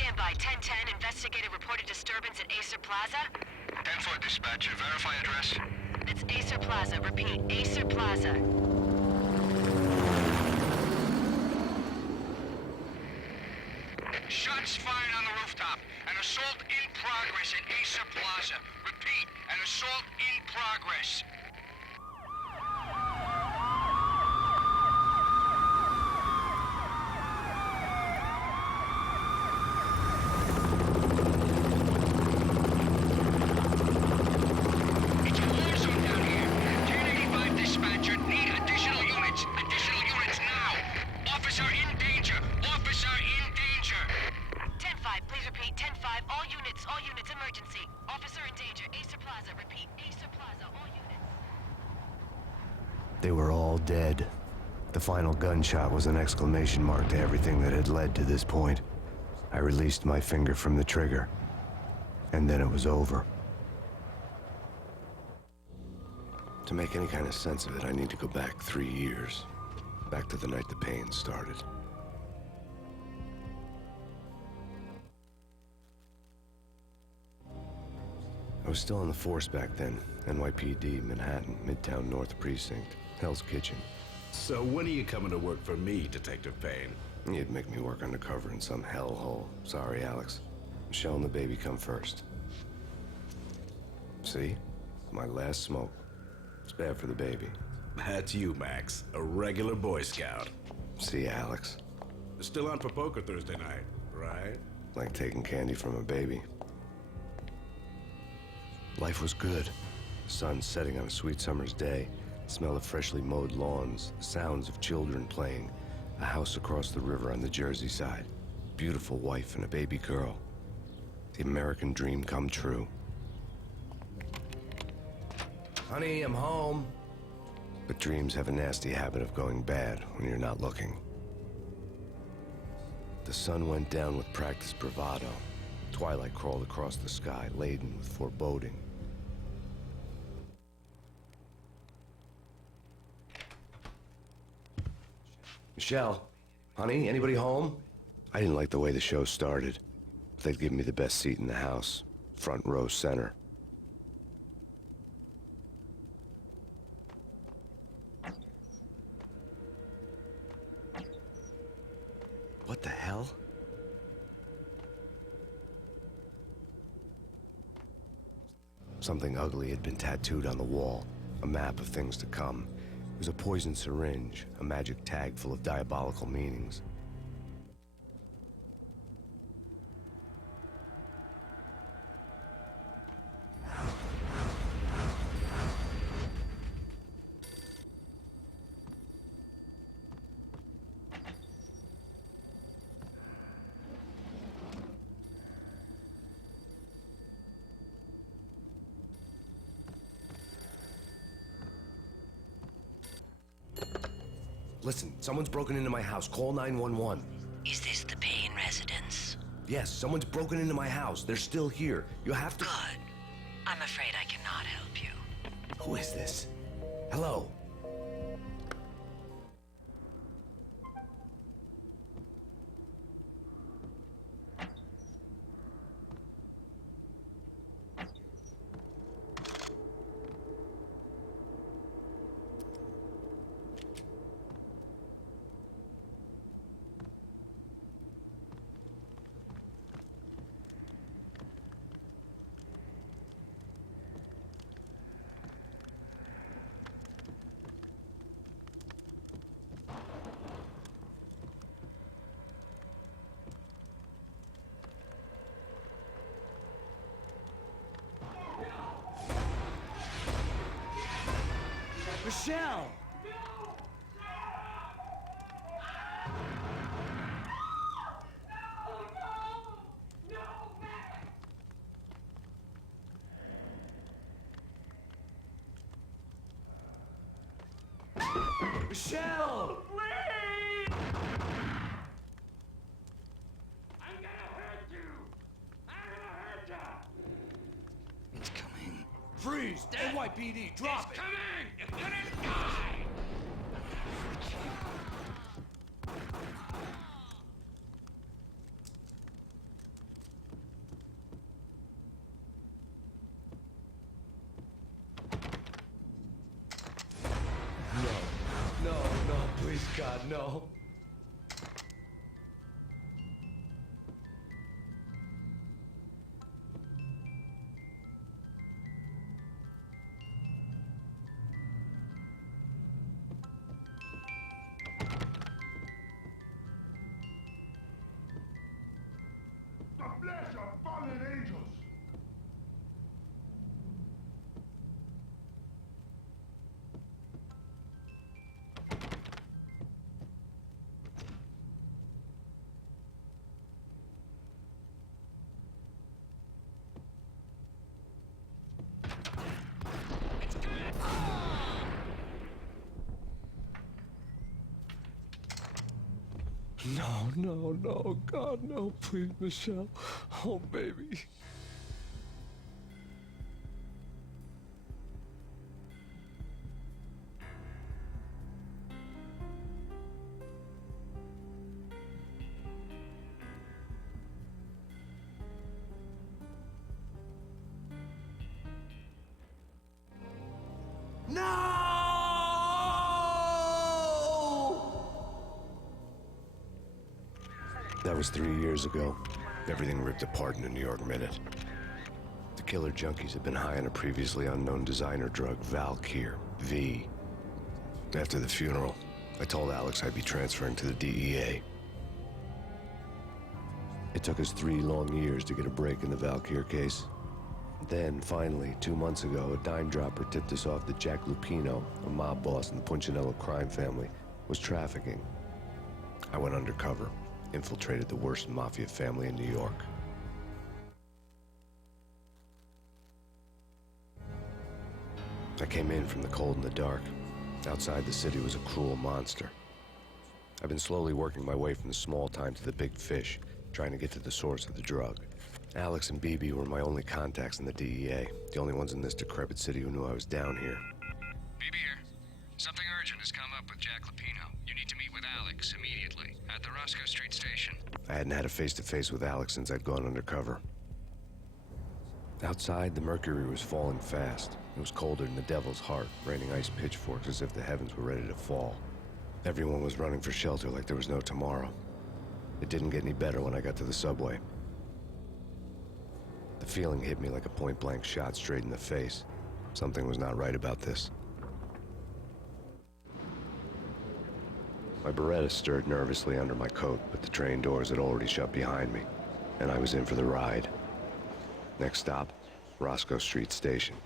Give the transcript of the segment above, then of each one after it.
Stand by. 1010, investigator reported disturbance at Acer Plaza. 10-4 dispatcher, verify address. It's Acer Plaza. Repeat, Acer Plaza. Shots fired on the rooftop. An assault in progress at Acer Plaza. Repeat, an assault in progress. It's a war zone down here. 1085 dispatcher, need additional units. Additional units now. Officer in danger. Officer in danger. 10-5, please repeat. 10-5, all units, emergency. Officer in danger. Acer Plaza. Repeat, Acer Plaza, all units. They were all dead. The final gunshot was an exclamation mark to everything that had led to this point. I released my finger from the trigger, and then it was over. To make any kind of sense of it, I need to go back 3 years. Back to the night the pain started. I was still on the force back then. NYPD, Manhattan, Midtown North Precinct, Hell's Kitchen. So when are you coming to work for me, Detective Payne? You'd make me work undercover in some hellhole. Sorry, Alex. Michelle and the baby come first. See? My last smoke. It's bad for the baby. That's you, Max. A regular Boy Scout. See, Alex. Still on for poker Thursday night, right? Like taking candy from a baby. Life was good. Sun setting on a sweet summer's day. Smell of freshly mowed lawns. The sounds of children playing. A house across the river on the Jersey side. Beautiful wife and a baby girl. The American dream come true. Honey, I'm home. But dreams have a nasty habit of going bad when you're not looking. The sun went down with practiced bravado. Twilight crawled across the sky, laden with foreboding. Michelle, honey, anybody home? I didn't like the way the show started. They'd give me the best seat in the house, front row center. What the hell? Something ugly had been tattooed on the wall, a map of things to come. It was a poison syringe, a magic tag full of diabolical meanings. Listen, someone's broken into my house. Call 911. Is this the Payne residence? Yes, someone's broken into my house. They're still here. You have to... Good. I'm afraid I cannot help you. Who is this? Hello? Michelle! Michelle! Please! I'm gonna hurt you! I'm gonna hurt you! It's coming. Freeze! NYPD, drop It's it! coming! You're gonna die! no. The flesh of fallen angels! No, no, no, God, no, please, Michelle. Oh, baby. That was 3 years ago. Everything ripped apart in a New York minute. The killer junkies had been high on a previously unknown designer drug, Valkyr, V. After the funeral, I told Alex I'd be transferring to the DEA. It took us 3 long years to get a break in the Valkyr case. Then, finally, 2 months ago, a dime dropper tipped us off that Jack Lupino, a mob boss in the Punchinello crime family, was trafficking. I went undercover, infiltrated the worst mafia family in New York. I came in from the cold and the dark. Outside the city was a cruel monster. I've been slowly working my way from the small time to the big fish, trying to get to the source of the drug. Alex and BB were my only contacts in the DEA, the only ones in this decrepit city who knew I was down here. BB here. Something urgent has come up with Jack Lupino. You need to meet with Alex immediately at the Roscoe Street station. I hadn't had a face-to-face with Alex since I'd gone undercover. Outside, the mercury was falling fast. It was colder than the devil's heart, raining ice pitchforks as if the heavens were ready to fall. Everyone was running for shelter like there was no tomorrow. It didn't get any better when I got to the subway. The feeling hit me like a point-blank shot straight in the face. Something was not right about this. My Beretta stirred nervously under my coat, but the train doors had already shut behind me, and I was in for the ride. Next stop, Roscoe Street Station,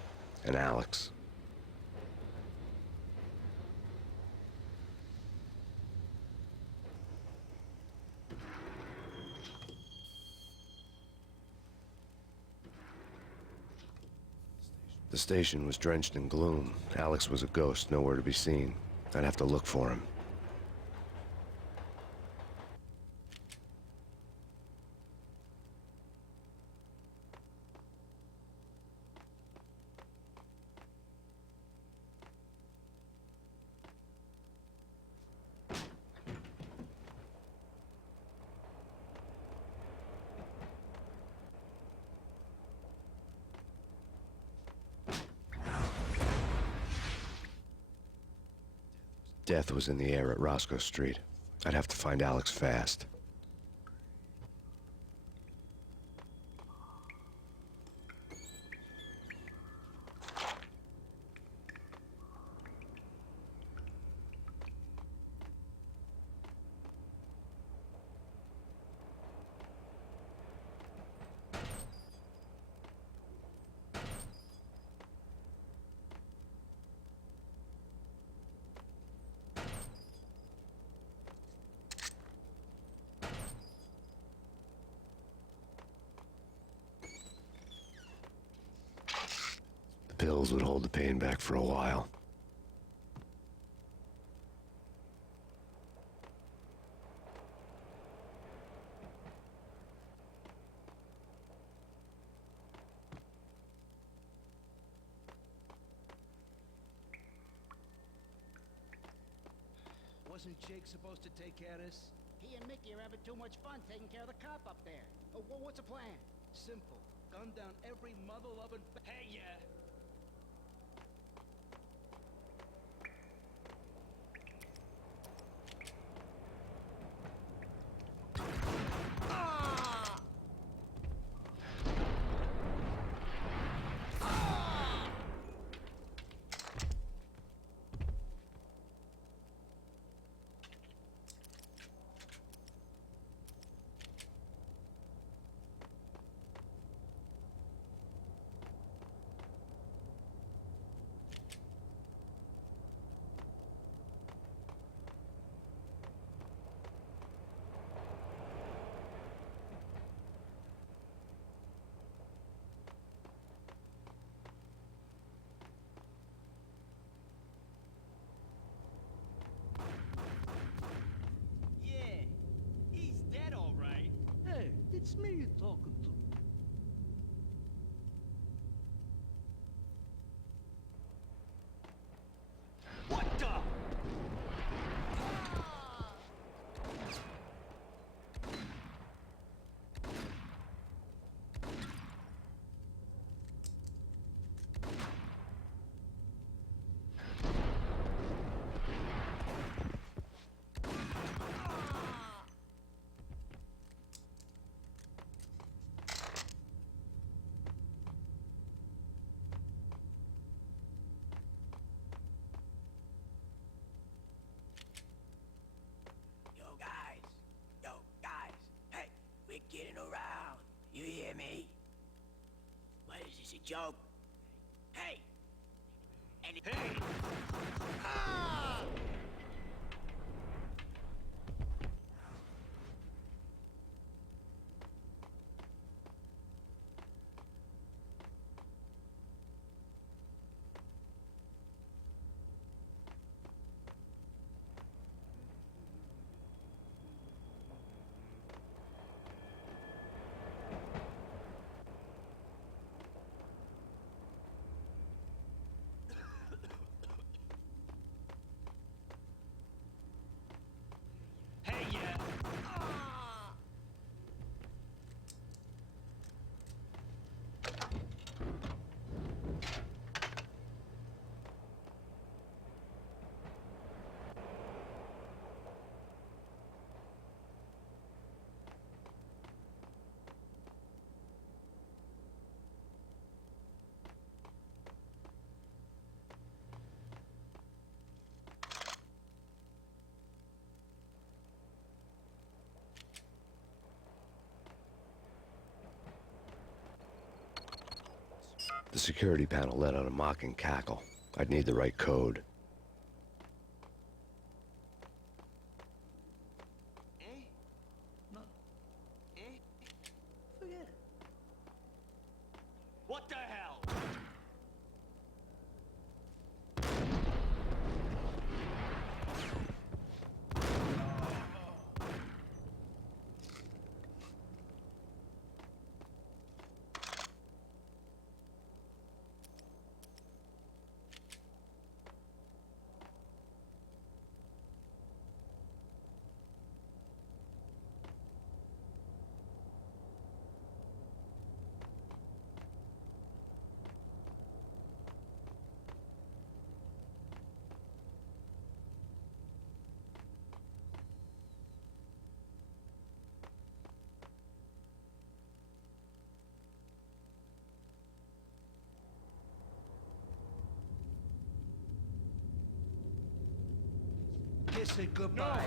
and Alex. The station was drenched in gloom. Alex was a ghost, nowhere to be seen. I'd have to look for him. Death was in the air at Roscoe Street. I'd have to find Alex fast. The pills would hold the pain back for a while. Wasn't Jake supposed to take care of this? He and Mickey are having too much fun taking care of the cop up there. What's the plan? Simple. Gun down every mother-loving... Hey, yeah! you talking to? What the? Yo guys, hey, we're getting around. You hear me? What is this, a joke? Hey! Hey! Ah! Hey, yeah. The security panel let out a mocking cackle. I'd need the right code. Forget it. What the hell? Kiss it goodbye.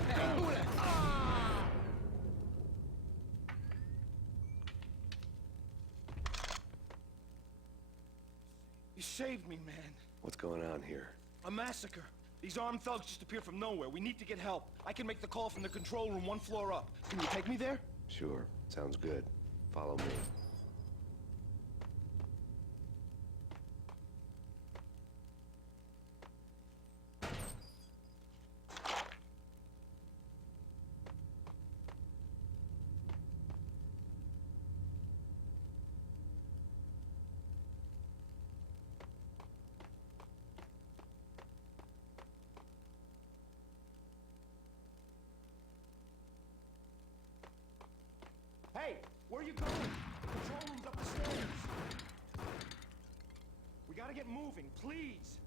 You saved me, man. What's going on here? A massacre. These armed thugs just appeared from nowhere. We need to get help. I can make the call from the control room one floor up. Can you take me there? Sure, sounds good. Follow me. Hey, where are you going? The control room's up the stairs. We gotta get moving, please.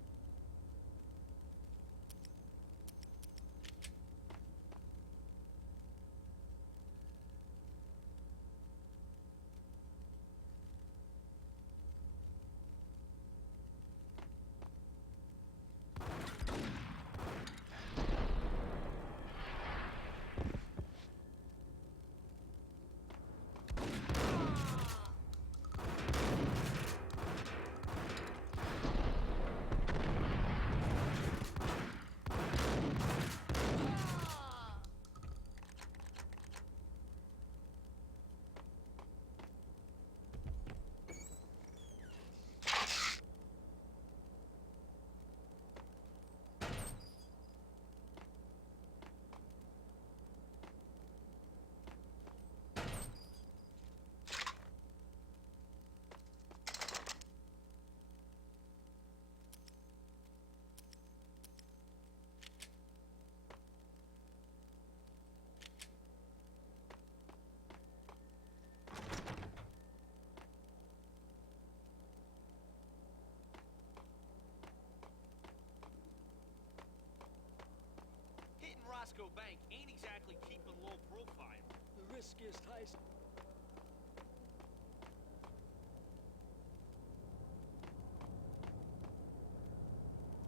riskiest heist.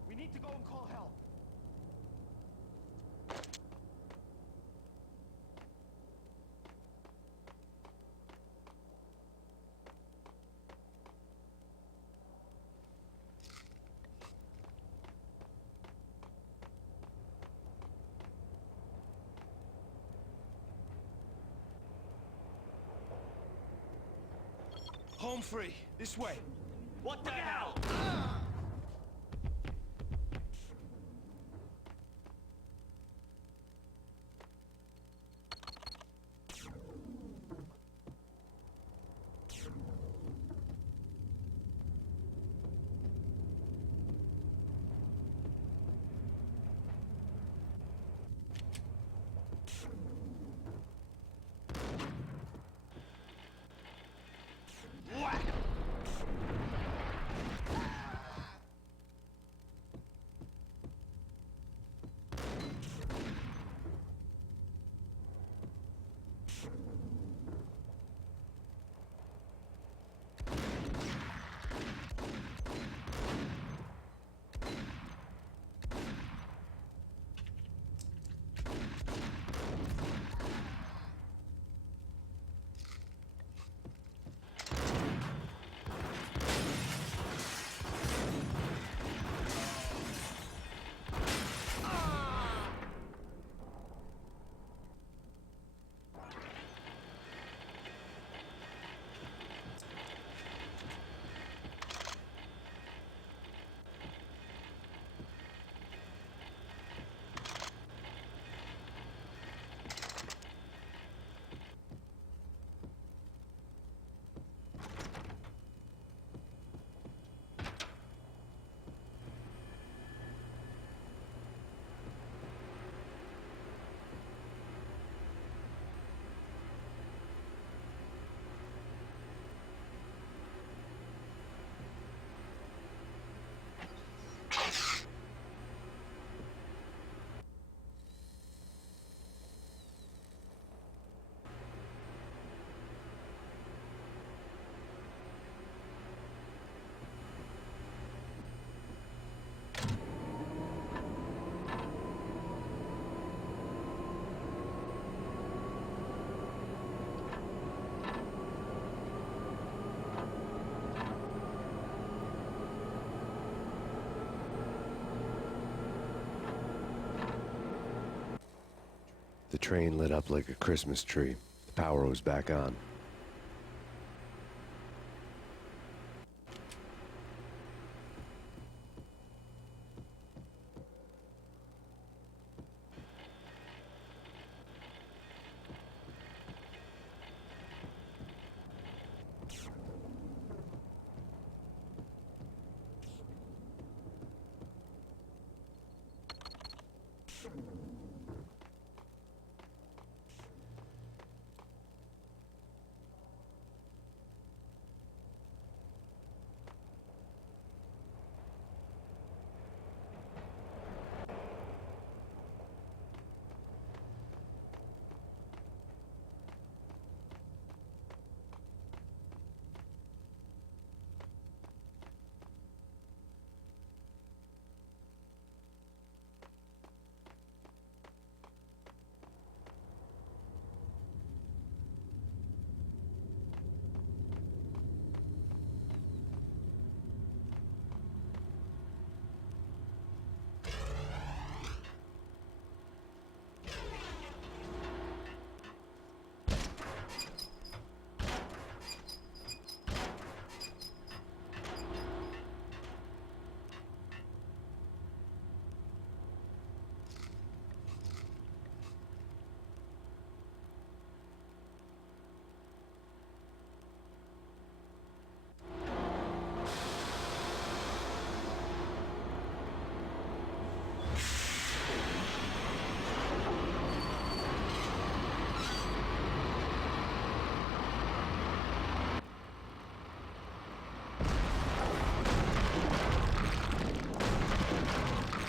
We need to go and call help. Home free. This way. What the hell? The train lit up like a Christmas tree. The power was back on.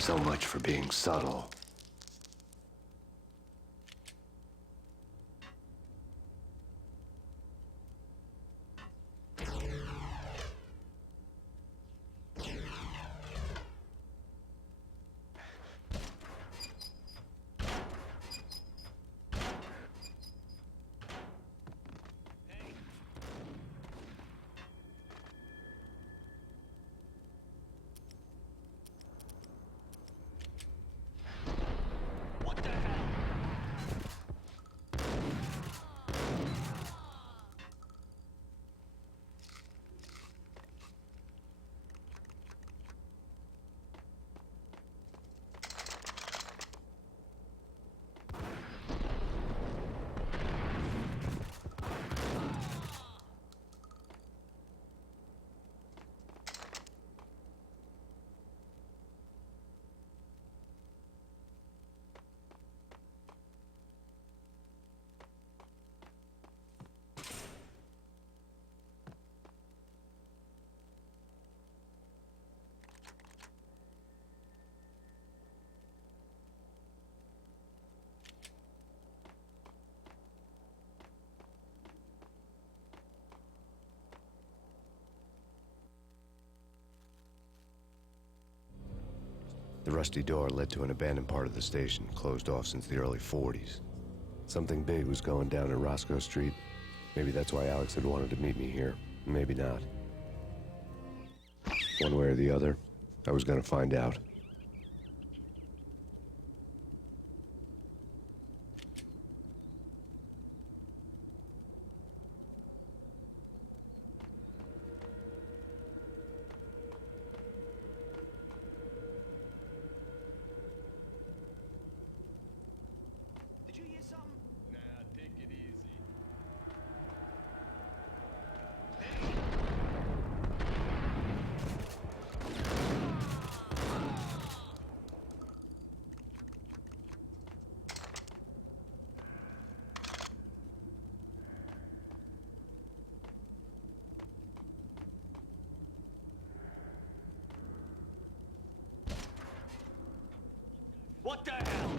So much for being subtle. The rusty door led to an abandoned part of the station, closed off since the early 40s. Something big was going down at Roscoe Street. Maybe that's why Alex had wanted to meet me here. Maybe not. One way or the other, I was gonna find out. Did you hear something? Nah, take it easy. What the hell?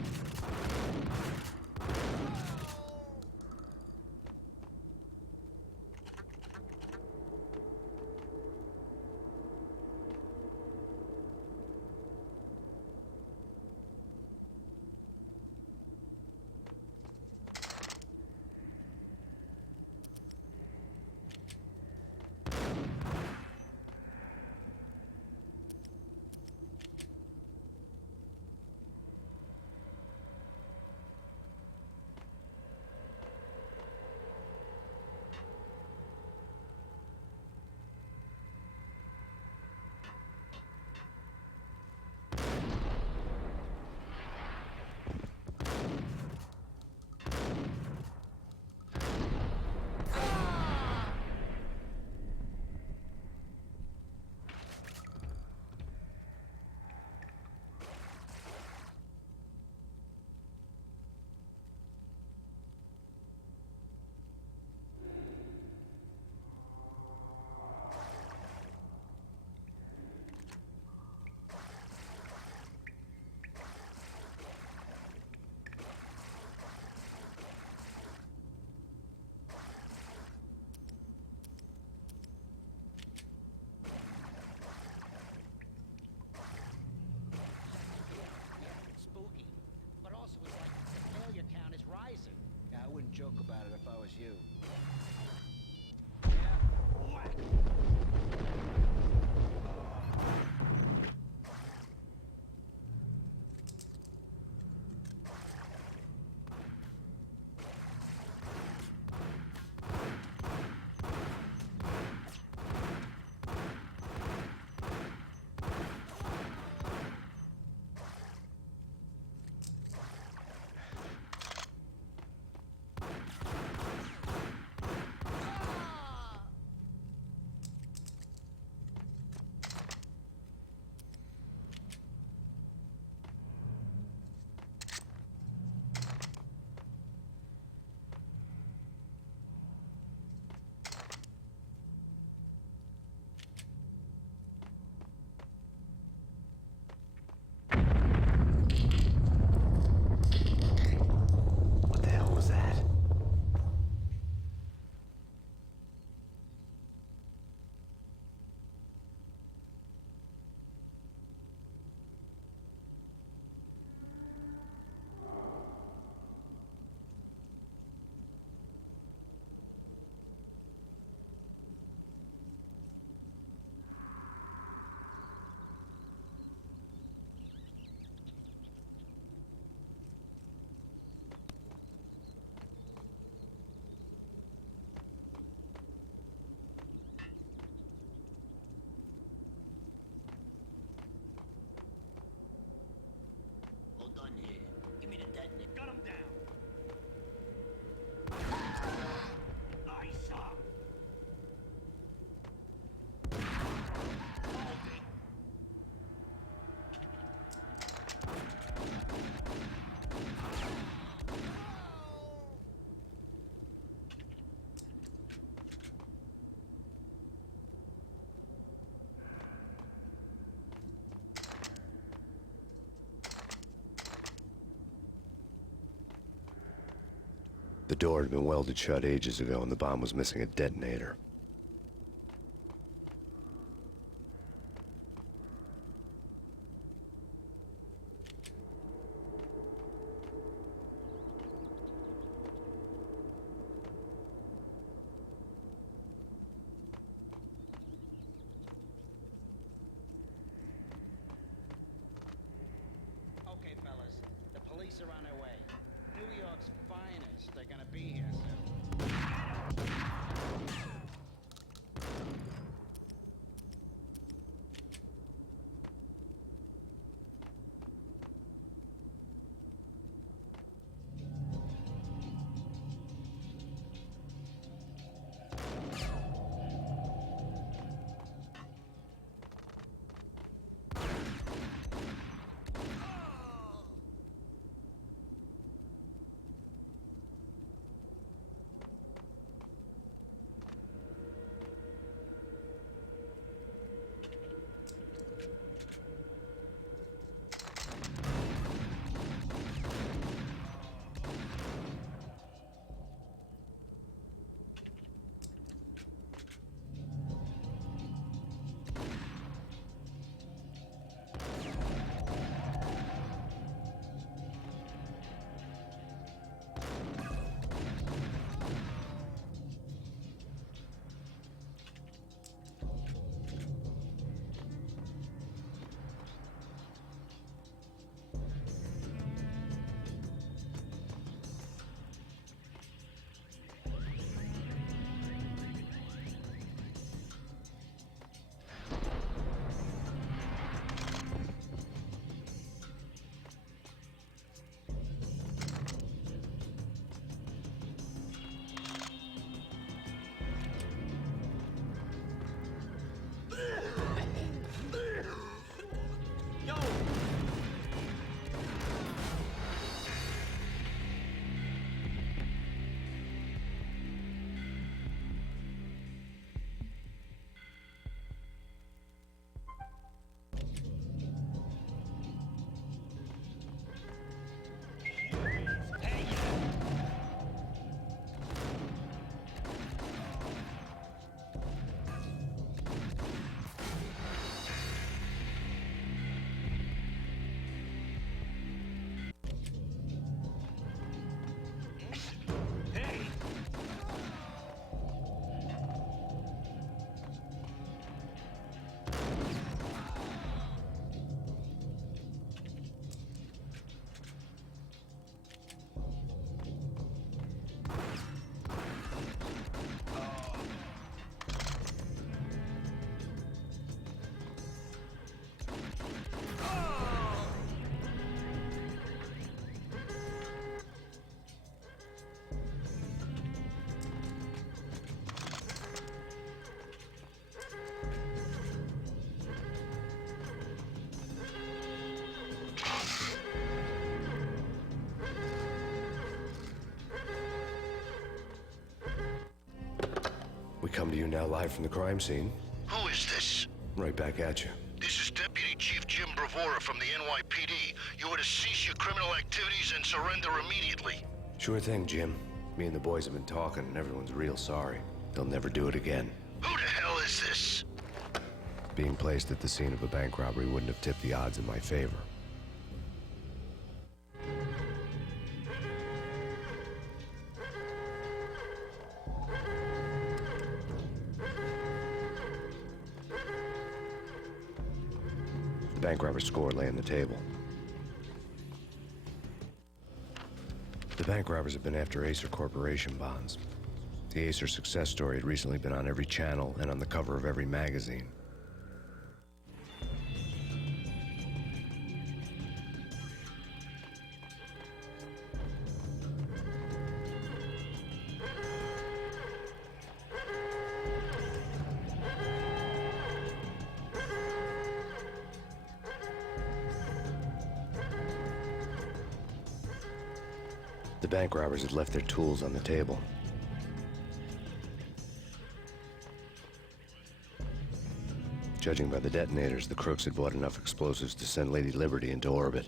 Spooky. But also it's like the failure count is rising. Yeah, I wouldn't joke about it if I was you. What the hell was that? Hold on here. Give me the detonator. Gun him down. Nice up. Hold it. The door had been welded shut ages ago and the bomb was missing a detonator. We come to you now live from the crime scene. Who is this? Right back at you. This is Deputy Chief Jim Bravura from the NYPD. You are to cease your criminal activities and surrender immediately. Sure thing, Jim. Me and the boys have been talking, and everyone's real sorry. They'll never do it again. Who the hell is this? Being placed at the scene of a bank robbery wouldn't have tipped the odds in my favor. The bank robber's score lay on the table. The bank robbers have been after Acer Corporation bonds. The Acer success story had recently been on every channel and on the cover of every magazine. The bank robbers had left their tools on the table. Judging by the detonators, the crooks had bought enough explosives to send Lady Liberty into orbit.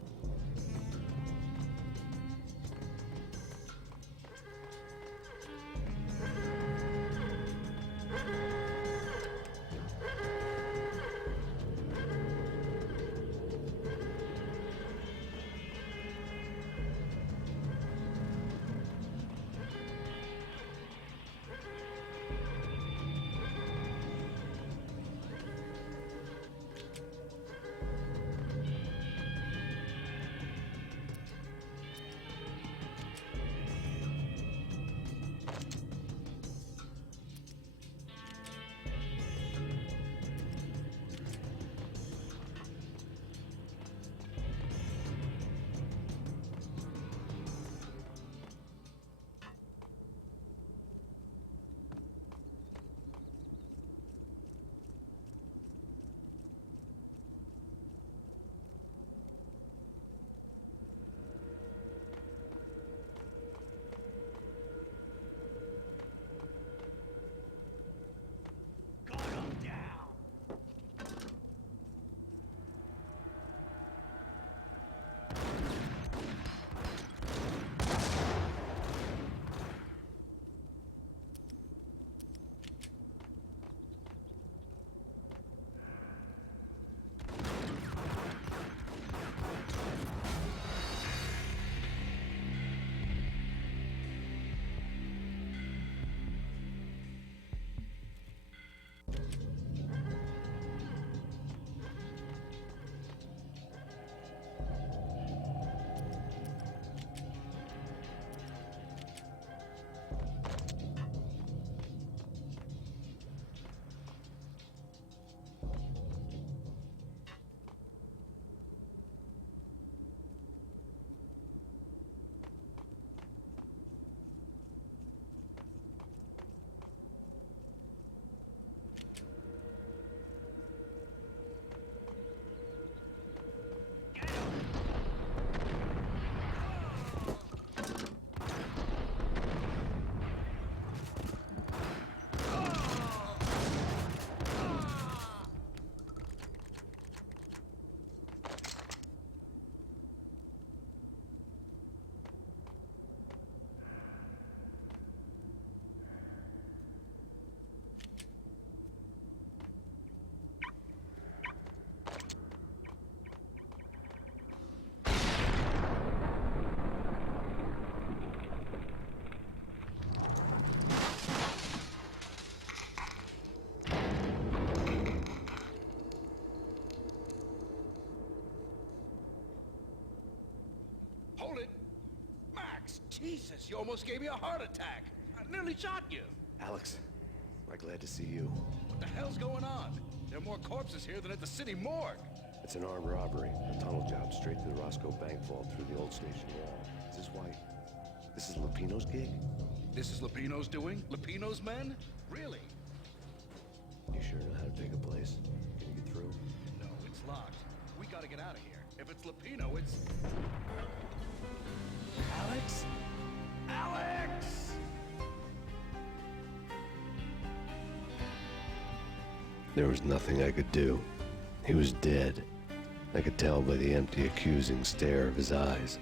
Hold it! Max, Jesus, you almost gave me a heart attack. I nearly shot you. Alex, we're glad to see you. What the hell's going on? There are more corpses here than at the city morgue. It's an armed robbery, a tunnel job straight to the Roscoe Bank vault through the old station wall. Is this why? This is Lupino's gig? This is Lupino's doing? Lupino's men? Really? You sure know how to pick a place? Can you get through? No, it's locked. We gotta get out of here. If it's Lupino, it's... Alex? Alex! There was nothing I could do. He was dead. I could tell by the empty, accusing stare of his eyes.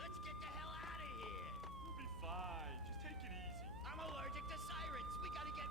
Let's get the hell out of here. We'll be fine. Just take it easy. I'm allergic to sirens. We gotta get...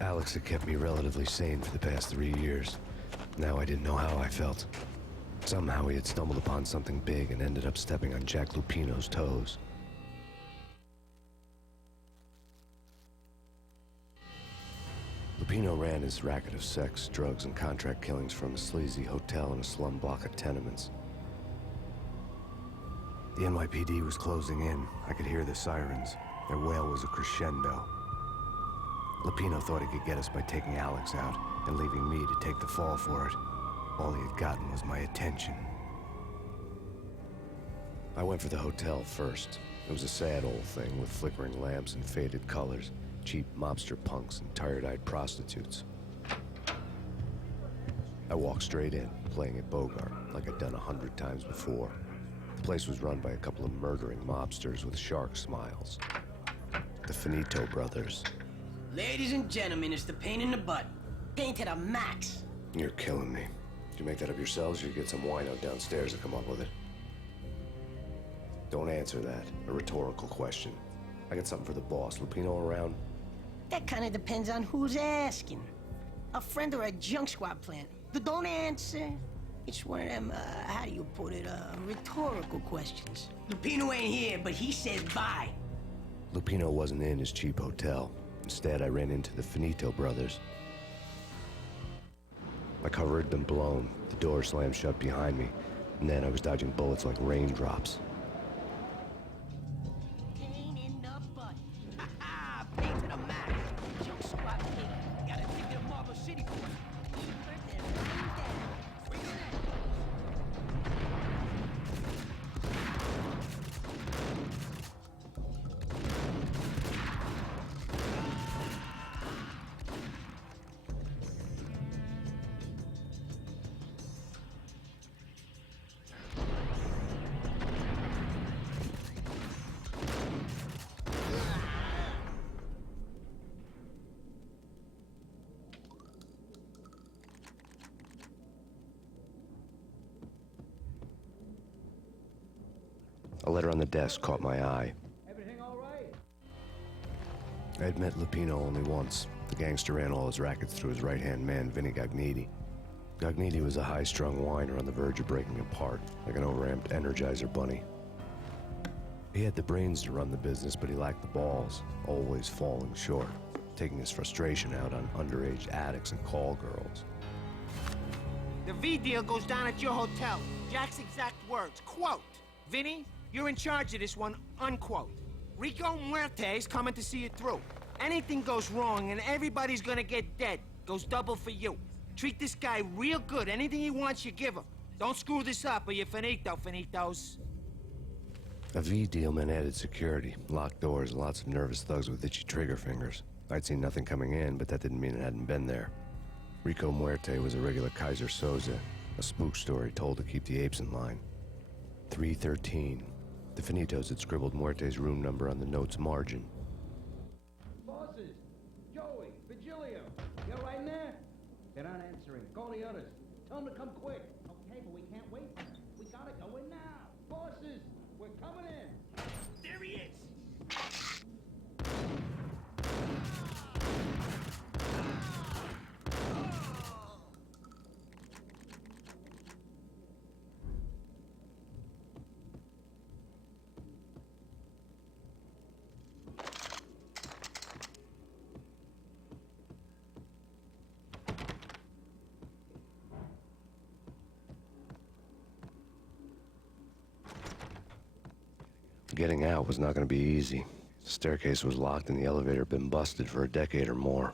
Alex had kept me relatively sane for the past 3 years. Now I didn't know how I felt. Somehow he had stumbled upon something big and ended up stepping on Jack Lupino's toes. Lupino ran his racket of sex, drugs, and contract killings from a sleazy hotel in a slum block of tenements. The NYPD was closing in. I could hear the sirens. Their wail was a crescendo. Lupino thought he could get us by taking Alex out and leaving me to take the fall for it. All he had gotten was my attention. I went for the hotel first. It was a sad old thing with flickering lamps and faded colors, cheap mobster punks and tired-eyed prostitutes. I walked straight in, playing at Bogart, like I'd done 100 times before. The place was run by a couple of murdering mobsters with shark smiles. The Finito brothers. Ladies and gentlemen, it's the pain in the butt. Pain to the max. You're killing me. Did you make that up yourselves, or you get some wino downstairs to come up with it? Don't answer that. A rhetorical question. I got something for the boss. Lupino around? That kind of depends on who's asking. A friend or a junk squad plant. Don't answer. It's one of them, how do you put it, rhetorical questions. Lupino ain't here, but he says bye. Lupino wasn't in his cheap hotel. Instead, I ran into the Finito brothers. My cover had been blown, the door slammed shut behind me, and then I was dodging bullets like raindrops. Pain in the butt. Ha ha! Pain to the max. Joke squad kid. Got a ticket to Marble City for it. Cheaper than lying down. Bring it in. A letter on the desk caught my eye. Everything all right? I had met Lupino only once. The gangster ran all his rackets through his right-hand man, Vinny Gognitti. Gognitti was a high-strung whiner on the verge of breaking apart, like an overamped Energizer bunny. He had the brains to run the business, but he lacked the balls, always falling short, taking his frustration out on underage addicts and call girls. The V deal goes down at your hotel. Jack's exact words, quote, "Vinny, you're in charge of this one," unquote. Rico Muerte's coming to see it through. Anything goes wrong and everybody's gonna get dead. Goes double for you. Treat this guy real good. Anything he wants, you give him. Don't screw this up or you're finito, finitos. A V deal meant added security, locked doors, and lots of nervous thugs with itchy trigger fingers. I'd seen nothing coming in, but that didn't mean it hadn't been there. Rico Muerte was a regular Kaiser Soze, a spook story told to keep the apes in line. 313. The Finitos had scribbled Muerte's room number on the note's margin. Bosses! Joey! Vigilio! You all right in there? They're not answering. Call the others. Tell them to come quick. Okay, but we can't wait for them. We gotta go in now. Bosses! We're coming in! There he is. Getting out was not going to be easy. The staircase was locked and the elevator had been busted for a decade or more.